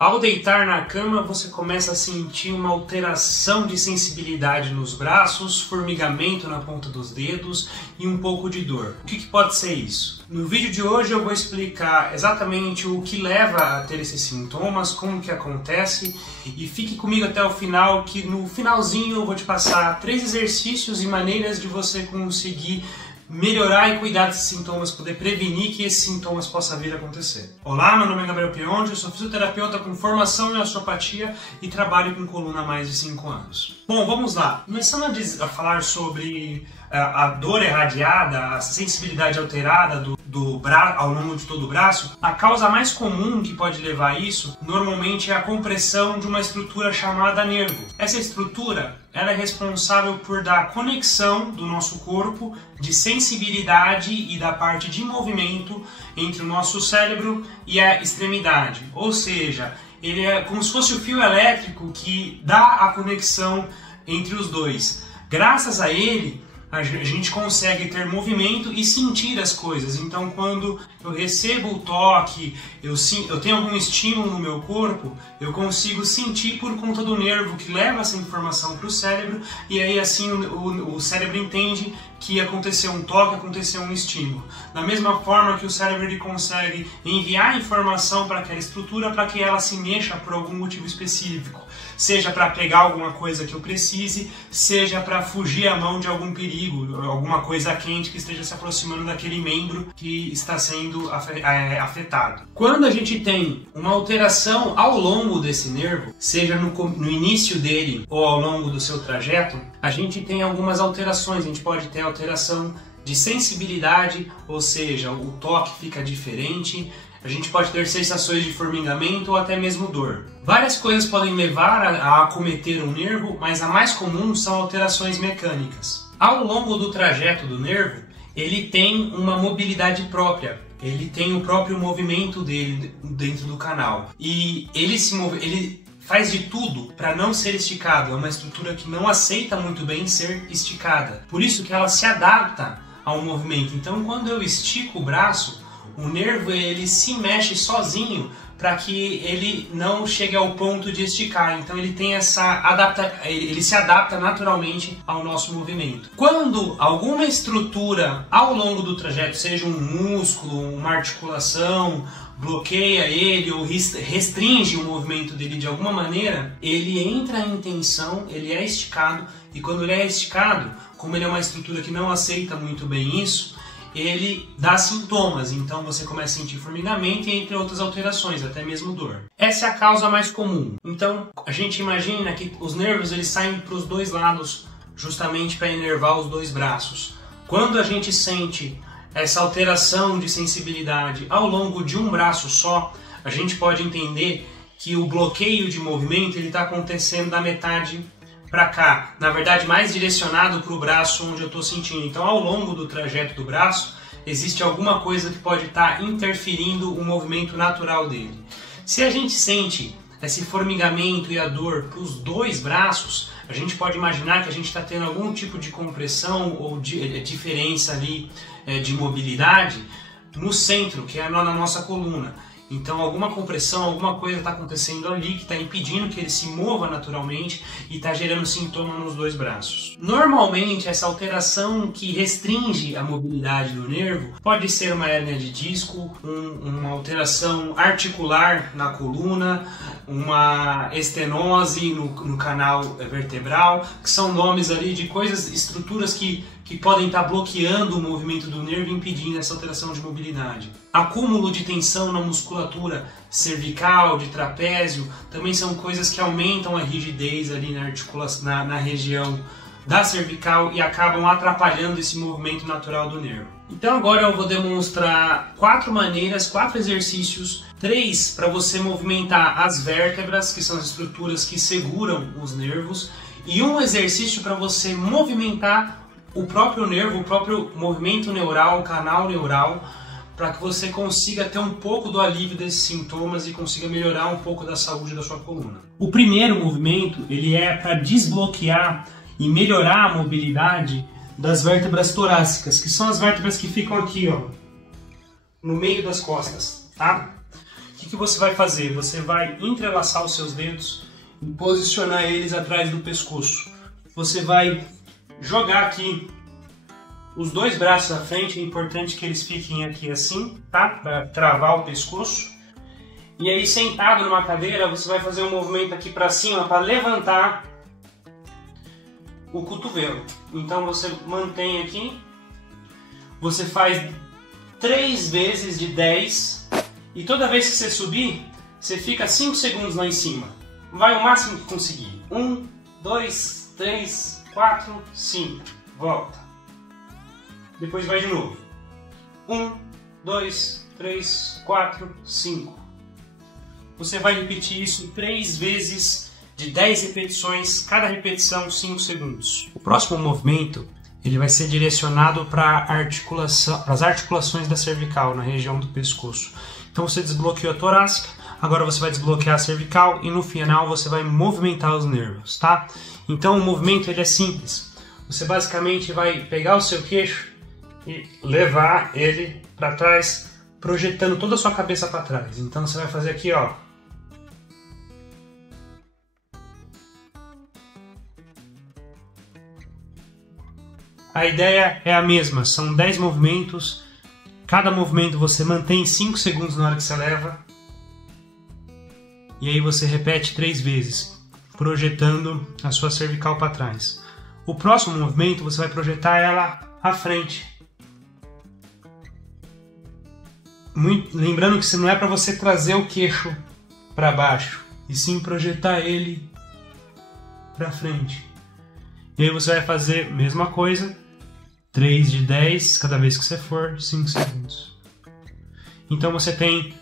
Ao deitar na cama, você começa a sentir uma alteração de sensibilidade nos braços, formigamento na ponta dos dedos e um pouco de dor. O que pode ser isso? No vídeo de hoje eu vou explicar exatamente o que leva a ter esses sintomas, como que acontece, e fique comigo até o final, que no finalzinho eu vou te passar 3 exercícios e maneiras de você conseguir melhorar e cuidar desses sintomas, poder prevenir que esses sintomas possam vir a acontecer. Olá, meu nome é Gabriel Pionde, eu sou fisioterapeuta com formação em osteopatia e trabalho com coluna há mais de 5 anos. Bom, vamos lá. Começando a falar sobre a dor irradiada, a sensibilidade alterada do braço ao longo de todo o braço, a causa mais comum que pode levar a isso, normalmente é a compressão de uma estrutura chamada nervo. Essa estrutura ela é responsável por dar conexão do nosso corpo de sensibilidade e da parte de movimento entre o nosso cérebro e a extremidade. Ou seja, ele é como se fosse o fio elétrico que dá a conexão entre os dois. Graças a ele, a gente consegue ter movimento e sentir as coisas. Então, quando eu recebo o toque, eu tenho algum estímulo no meu corpo, eu consigo sentir por conta do nervo que leva essa informação para o cérebro, e aí assim o cérebro entende que aconteceu um toque, aconteceu um estímulo. Da mesma forma que o cérebro ele consegue enviar informação para aquela estrutura para que ela se mexa por algum motivo específico. Seja para pegar alguma coisa que eu precise, seja para fugir à mão de algum perigo, alguma coisa quente que esteja se aproximando daquele membro que está sendo afetado. Quando a gente tem uma alteração ao longo desse nervo, seja no início dele ou ao longo do seu trajeto, a gente tem algumas alterações. A gente pode ter alteração de sensibilidade, ou seja, o toque fica diferente. A gente pode ter sensações de formigamento ou até mesmo dor. Várias coisas podem levar a acometer o nervo, mas a mais comum são alterações mecânicas. Ao longo do trajeto do nervo, ele tem uma mobilidade própria. Ele tem o próprio movimento dele dentro do canal. E ele faz de tudo para não ser esticado. É uma estrutura que não aceita muito bem ser esticada. Por isso que ela se adapta ao movimento. Então, quando eu estico o braço, o nervo ele se mexe sozinho para que ele não chegue ao ponto de esticar. Então ele tem ele se adapta naturalmente ao nosso movimento. Quando alguma estrutura ao longo do trajeto, seja um músculo, uma articulação, bloqueia ele ou restringe o movimento dele de alguma maneira, ele entra em tensão, ele é esticado, e quando ele é esticado, como ele é uma estrutura que não aceita muito bem isso, ele dá sintomas. Então você começa a sentir formigamento e entre outras alterações, até mesmo dor. Essa é a causa mais comum. Então a gente imagina que os nervos eles saem para os dois lados justamente para inervar os dois braços. Quando a gente sente essa alteração de sensibilidade ao longo de um braço só, a gente pode entender que o bloqueio de movimento ele está acontecendo da metade para cá, na verdade mais direcionado para o braço onde eu estou sentindo. Então ao longo do trajeto do braço existe alguma coisa que pode estar interferindo o movimento natural dele. Se a gente sente esse formigamento e a dor para os dois braços, a gente pode imaginar que a gente está tendo algum tipo de compressão ou de diferença ali de mobilidade no centro, que é na nossa coluna. Então alguma compressão, alguma coisa está acontecendo ali que está impedindo que ele se mova naturalmente e está gerando sintoma nos dois braços. Normalmente essa alteração que restringe a mobilidade do nervo pode ser uma hérnia de disco, uma alteração articular na coluna, uma estenose no canal vertebral, que são nomes ali de coisas, estruturas que podem estar bloqueando o movimento do nervo e impedindo essa alteração de mobilidade. Acúmulo de tensão na musculatura cervical, de trapézio, também são coisas que aumentam a rigidez ali na articulação, na região da cervical e acabam atrapalhando esse movimento natural do nervo. Então agora eu vou demonstrar 4 maneiras, 4 exercícios, 3 para você movimentar as vértebras, que são as estruturas que seguram os nervos, e um exercício para você movimentar o próprio nervo, o próprio movimento neural, o canal neural, para que você consiga ter um pouco do alívio desses sintomas e consiga melhorar um pouco da saúde da sua coluna. O primeiro movimento ele é para desbloquear e melhorar a mobilidade das vértebras torácicas, que são as vértebras que ficam aqui, ó, no meio das costas, tá? O que você vai fazer? Você vai entrelaçar os seus dedos e posicionar eles atrás do pescoço. Você vai jogar aqui os dois braços à frente, é importante que eles fiquem aqui assim, tá? Para travar o pescoço. E aí, sentado numa cadeira, você vai fazer um movimento aqui para cima para levantar o cotovelo. Então você mantém aqui, você faz 3 vezes de 10 e toda vez que você subir, você fica 5 segundos lá em cima. Vai o máximo que conseguir. 1, 2, 3, 4, 5. Volta. Depois vai de novo. 1, 2, 3, 4, 5. Você vai repetir isso 3 vezes de 10 repetições, cada repetição 5 segundos. O próximo movimento ele vai ser direcionado para as articulações da cervical, na região do pescoço. Então você desbloqueou a torácica, agora você vai desbloquear a cervical e no final você vai movimentar os nervos, tá? Então o movimento ele é simples. Você basicamente vai pegar o seu queixo e levar ele para trás, projetando toda a sua cabeça para trás. Então você vai fazer aqui, ó. A ideia é a mesma, são 10 movimentos, cada movimento você mantém 5 segundos na hora que você leva, e aí você repete 3 vezes, projetando a sua cervical para trás. O próximo movimento você vai projetar ela à frente. Lembrando que isso não é para você trazer o queixo para baixo, e sim projetar ele para frente. E aí você vai fazer a mesma coisa, 3 de 10, cada vez que você for, 5 segundos. Então você tem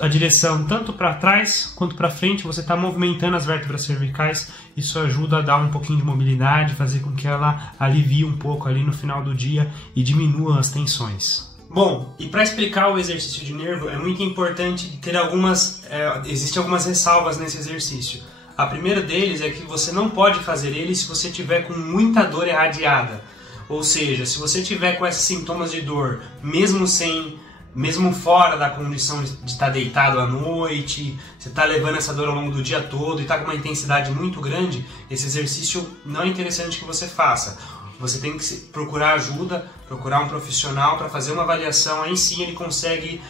a direção tanto para trás quanto para frente, você está movimentando as vértebras cervicais, isso ajuda a dar um pouquinho de mobilidade, fazer com que ela alivie um pouco ali no final do dia e diminua as tensões. Bom, e para explicar o exercício de nervo é muito importante ter existem algumas ressalvas nesse exercício. A primeira deles é que você não pode fazer ele se você tiver com muita dor irradiada. Ou seja, se você tiver com esses sintomas de dor, mesmo fora da condição de estar deitado à noite, você está levando essa dor ao longo do dia todo e está com uma intensidade muito grande, esse exercício não é interessante que você faça. Você tem que procurar ajuda, procurar um profissional para fazer uma avaliação, aí sim ele consegue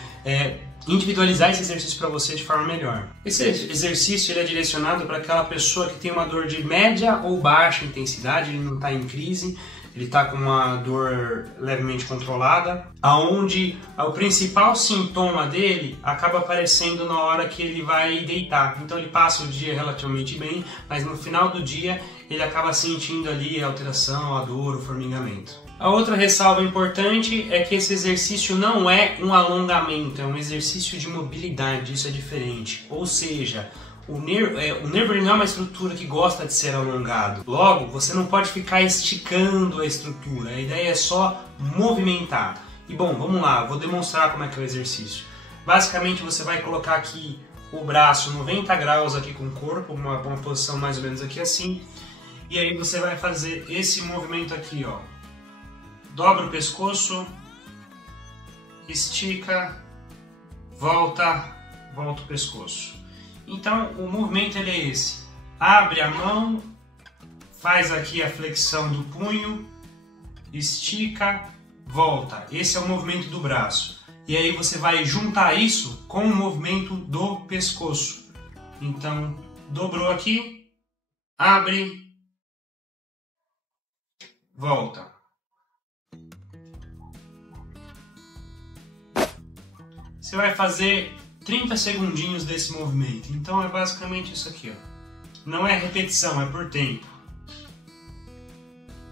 individualizar esse exercício para você de forma melhor. Esse exercício ele é direcionado para aquela pessoa que tem uma dor de média ou baixa intensidade, ele não está em crise, ele está com uma dor levemente controlada, aonde o principal sintoma dele acaba aparecendo na hora que ele vai deitar. Então ele passa o dia relativamente bem, mas no final do dia ele acaba sentindo ali a alteração, a dor, o formigamento. A outra ressalva importante é que esse exercício não é um alongamento, é um exercício de mobilidade, isso é diferente. Ou seja, o nervo não é uma estrutura que gosta de ser alongado. Logo, você não pode ficar esticando a estrutura, a ideia é só movimentar. E bom, vamos lá, vou demonstrar como é que é o exercício. Basicamente você vai colocar aqui o braço 90 graus aqui com o corpo, uma posição mais ou menos aqui assim. E aí você vai fazer esse movimento aqui, ó. Dobra o pescoço, estica, volta o pescoço. Então o movimento ele é esse: abre a mão, faz aqui a flexão do punho, estica, volta. Esse é o movimento do braço. E aí você vai juntar isso com o movimento do pescoço. Então dobrou aqui, abre, volta. Você vai fazer 30 segundinhos desse movimento. Então é basicamente isso aqui, ó. Não é repetição, é por tempo.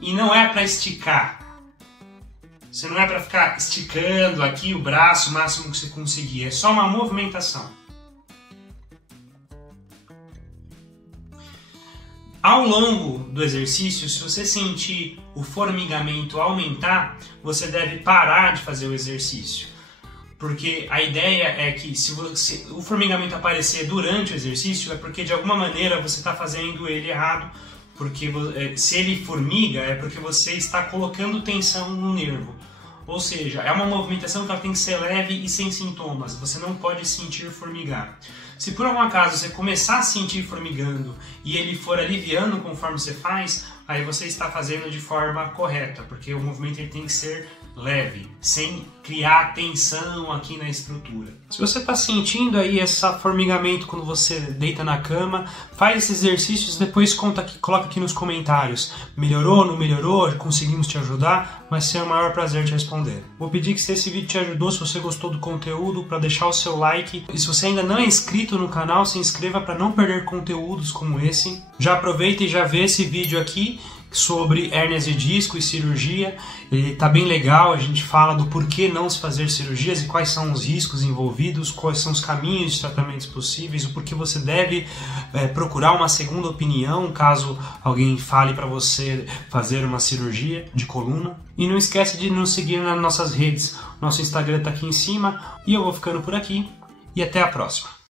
E não é para esticar. Você não é para ficar esticando aqui o braço o máximo que você conseguir. É só uma movimentação. Ao longo do exercício, se você sentir o formigamento aumentar, você deve parar de fazer o exercício. Porque a ideia é que se o formigamento aparecer durante o exercício, é porque de alguma maneira você está fazendo ele errado. Porque se ele formiga, é porque você está colocando tensão no nervo. Ou seja, é uma movimentação que ela tem que ser leve e sem sintomas. Você não pode sentir formigar. Se por algum acaso você começar a sentir formigando e ele for aliviando conforme você faz, aí você está fazendo de forma correta, porque o movimento ele tem que ser leve, sem criar tensão aqui na estrutura. Se você está sentindo aí esse formigamento quando você deita na cama, faz esses exercícios, depois coloca aqui nos comentários. Melhorou, não melhorou, conseguimos te ajudar? Vai ser o maior prazer te responder. Vou pedir que se esse vídeo te ajudou, se você gostou do conteúdo, para deixar o seu like. E se você ainda não é inscrito no canal, se inscreva para não perder conteúdos como esse. Já aproveita e já vê esse vídeo aqui sobre hérnias de disco e cirurgia. Ele tá bem legal, a gente fala do porquê não se fazer cirurgias e quais são os riscos envolvidos, quais são os caminhos de tratamentos possíveis, o porquê você deve procurar uma segunda opinião caso alguém fale para você fazer uma cirurgia de coluna. E não esquece de nos seguir nas nossas redes, nosso Instagram tá aqui em cima, e eu vou ficando por aqui e até a próxima.